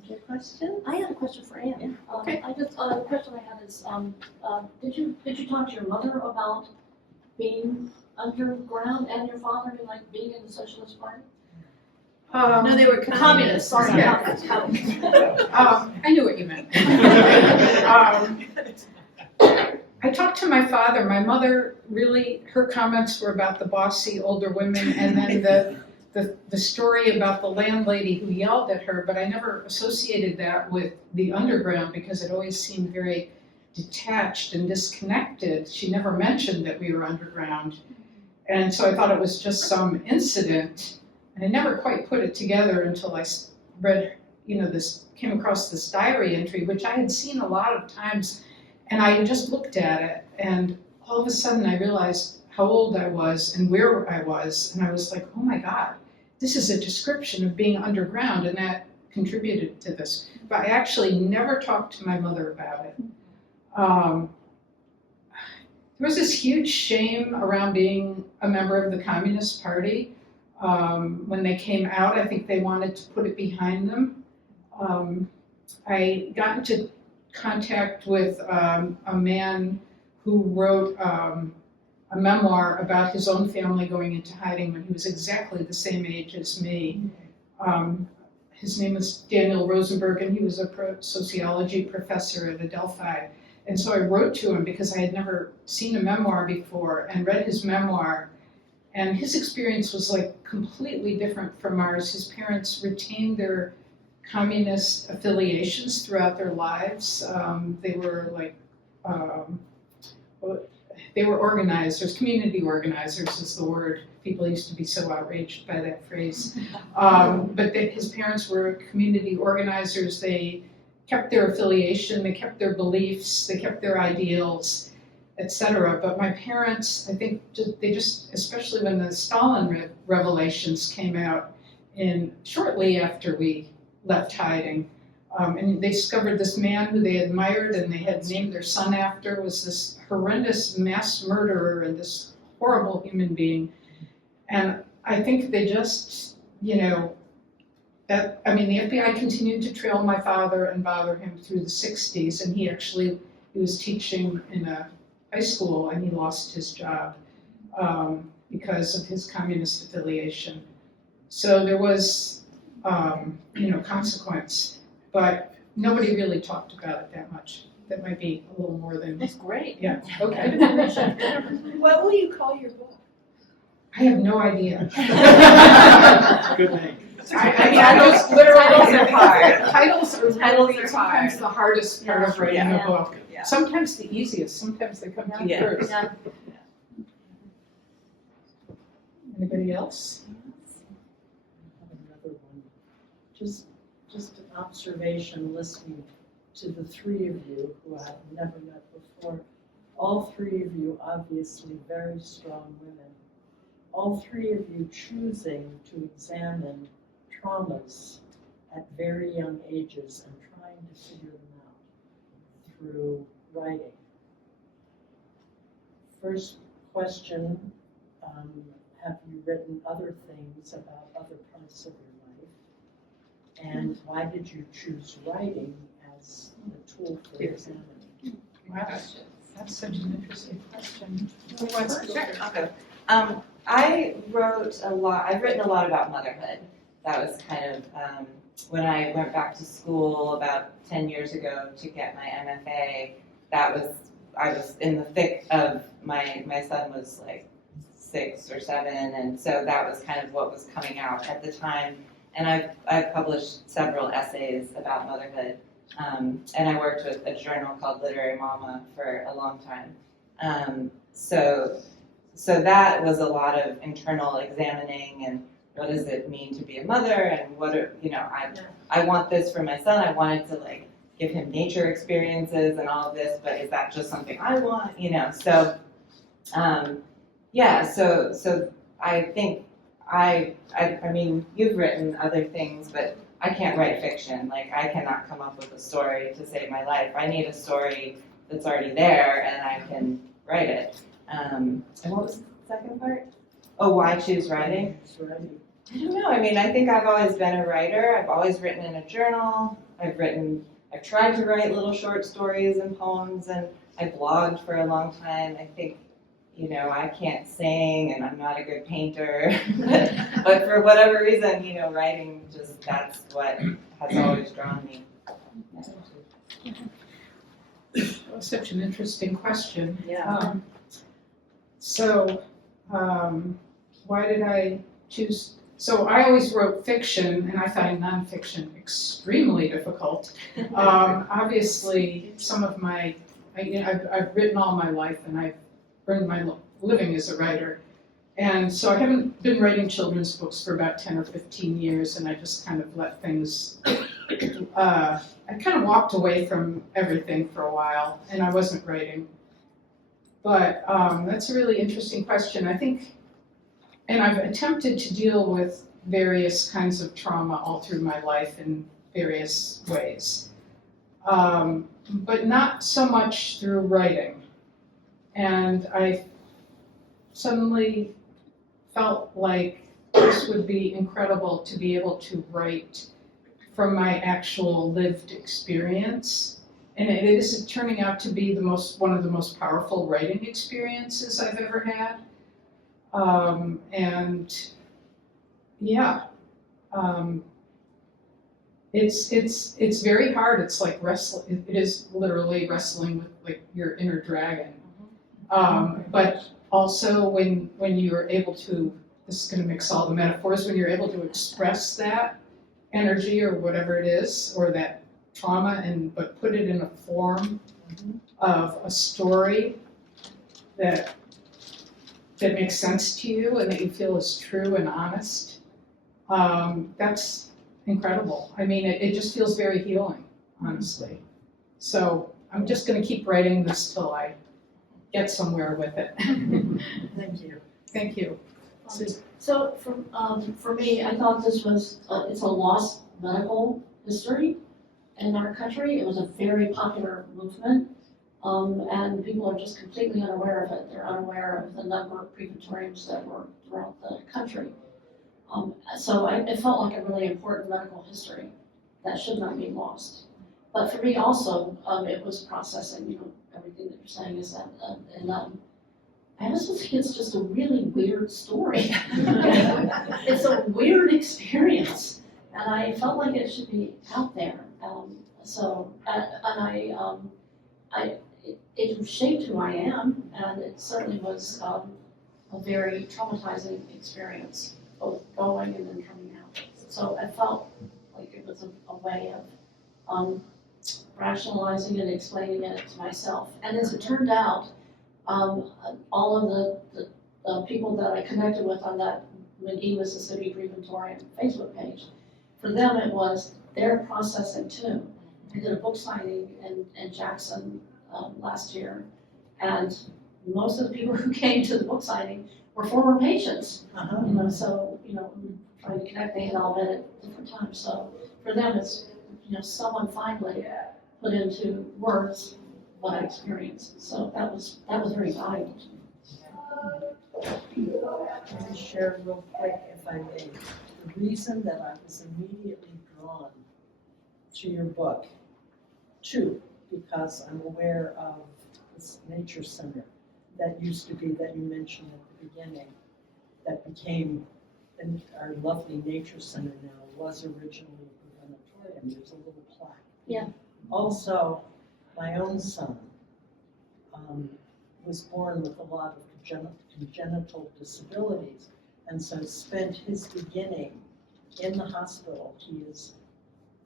Your question? I had a question for Anne. Okay. The question I had is, did you talk to your mother about being underground and your father being in the Socialist Party? No, they were Communists. Sorry, Yeah. communists. I knew what you meant. I talked to my father. My mother really, her comments were about the bossy older women, and then the story about the landlady who yelled at her, but I never associated that with the underground because it always seemed very detached and disconnected. She never mentioned that we were underground. And so I thought it was just some incident, and I never quite put it together until I read, came across this diary entry, which I had seen a lot of times, and I just looked at it, and all of a sudden I realized how old I was and where I was, and I was like, oh my God, this is a description of being underground, and that contributed to this. But I actually never talked to my mother about it. There was this huge shame around being a member of the Communist Party. When they came out, I think they wanted to put it behind them. I got into contact with a man who wrote a memoir about his own family going into hiding when he was exactly the same age as me. His name was Daniel Rosenberg, and he was a sociology professor at Adelphi. And so I wrote to him because I had never seen a memoir before and read his memoir. And his experience was completely different from ours. His parents retained their communist affiliations throughout their lives. They were organizers, community organizers is the word. People used to be so outraged by that phrase. But his parents were community organizers. They kept their affiliation, they kept their beliefs, they kept their ideals, etc. But my parents, I think, especially when the Stalin revelations came out shortly after we left hiding, and they discovered this man who they admired and they had named their son after was this horrendous mass murderer and this horrible human being. And I think they just, the FBI continued to trail my father and bother him through the 60s, and he was teaching in a high school and he lost his job because of his communist affiliation. So there was, consequence, but nobody really talked about it that much. That might be a little more than. That's great. Yeah, okay. What will you call your book? I have no idea. Good name. Titles literally are hard. Titles are Titles really are sometimes hard. the hardest part of writing a book. Yeah. Sometimes the easiest, sometimes they come to you Yeah. first. Yeah. Anybody else? I have another one. Just an observation listening to the three of you who I've never met before. All three of you obviously very strong women. All three of you choosing to examine traumas at very young ages and trying to figure them out through writing. First question, have you written other things about other parts of your life? And why did you choose writing as a tool for examining? Wow, that's such an interesting question. Who Sure, wants to go first? I'll go. I've written a lot about motherhood. That was kind of when I went back to school about 10 years ago to get my MFA. I was in the thick of my son was 6 or 7, and so that was kind of what was coming out at the time. and I've published several essays about motherhood. And I worked with a journal called Literary Mama for a long time. So that was a lot of internal examining and what does it mean to be a mother, and what are, I want this for my son. I wanted to like give him nature experiences and all of this, but is that just something I want? So I think I mean, you've written other things, but I can't write fiction. Like, I cannot come up with a story to save my life. I need a story that's already there, and I can write it. And what was the second part? Oh, why choose writing? I don't know. I mean, I think I've always been a writer. I've always written in a journal. I've tried to write little short stories and poems, and I blogged for a long time. I think, I can't sing, and I'm not a good painter. But for whatever reason, writing that's what has always drawn me. That was such an interesting question. Yeah. Why did I choose? So I always wrote fiction, and I find nonfiction extremely difficult. Obviously, some of I've written all my life, and I've earned my living as a writer. And so I haven't been writing children's books for about 10 or 15 years, and I just kind of let things, I kind of walked away from everything for a while, and I wasn't writing. But that's a really interesting question. I think, and I've attempted to deal with various kinds of trauma all through my life in various ways, but not so much through writing. And I suddenly felt like this would be incredible to be able to write from my actual lived experience. And it is turning out to be one of the most powerful writing experiences I've ever had. It's very hard. It's like wrestling. It is literally wrestling with like your inner dragon. But also when you're able to, this is going to mix all the metaphors, when you're able to express that energy or whatever it is, or that trauma, but put it in a form of a story that makes sense to you and that you feel is true and honest, that's incredible. I mean, it just feels very healing, honestly. So I'm just going to keep writing this till I get somewhere with it. Thank you. Thank you. So for me, I thought this was, it's a lost medical history in our country. It was a very popular movement, and people are just completely unaware of it. They're unaware of the number of preventoriums that were throughout the country. So it felt like a really important medical history that should not be lost. But for me also, it was processing, everything that you're saying is that, I also think it's just a really weird story. It's a weird experience, and I felt like it should be out there. It shaped who I am, and it certainly was a very traumatizing experience, both going and then coming out. So I felt like it was a way of rationalizing and explaining it to myself. And as it turned out, all of the people that I connected with on that Mississippi Preventorium Facebook page, for them it was their processing too. I did a book signing in Jackson last year, and most of the people who came to the book signing were former patients. Trying to connect, they had all been at different times. So for them, it's someone finally put into words what I experienced. So that was very valuable to me. Let me share real quick, if I may. The reason that I was immediately drawn to your book, because I'm aware of this nature center that used to be, that you mentioned at the beginning, that became our lovely nature center now, was originally a preventatorium. There's a little plaque. Yeah. Also, my own son was born with a lot of congenital disabilities, and so spent his beginning in the hospital. He is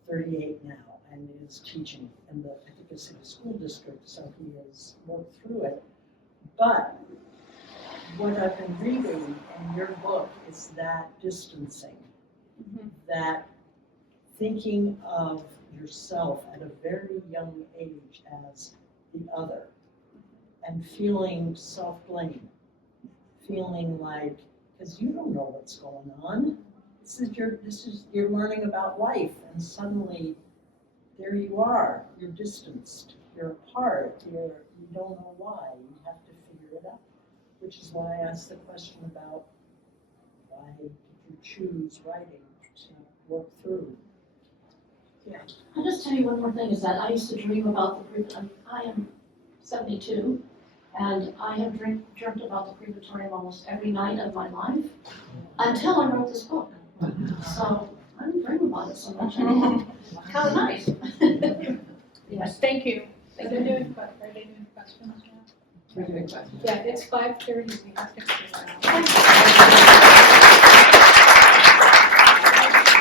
38 now and is teaching in the Ithaca City School District, so he has worked through it. But what I've been reading in your book is that distancing, that thinking of yourself at a very young age as the other, and feeling self-blame, feeling like, because you don't know what's going on. You're learning about life, and suddenly there you are. You're distanced. You're apart. You don't know why. You have to figure it out. Which is why I asked the question about why did you choose writing to work through. I'll just tell you one more thing, is that I used to dream about I am 72, and I have dreamt about the Preventorium almost every night of my life until I wrote this book. So I don't dream about it so much anymore. Kind of nice. Yes, thank you. Are they doing questions now? We're doing questions. Yeah, it's 5:30, we have to clear out.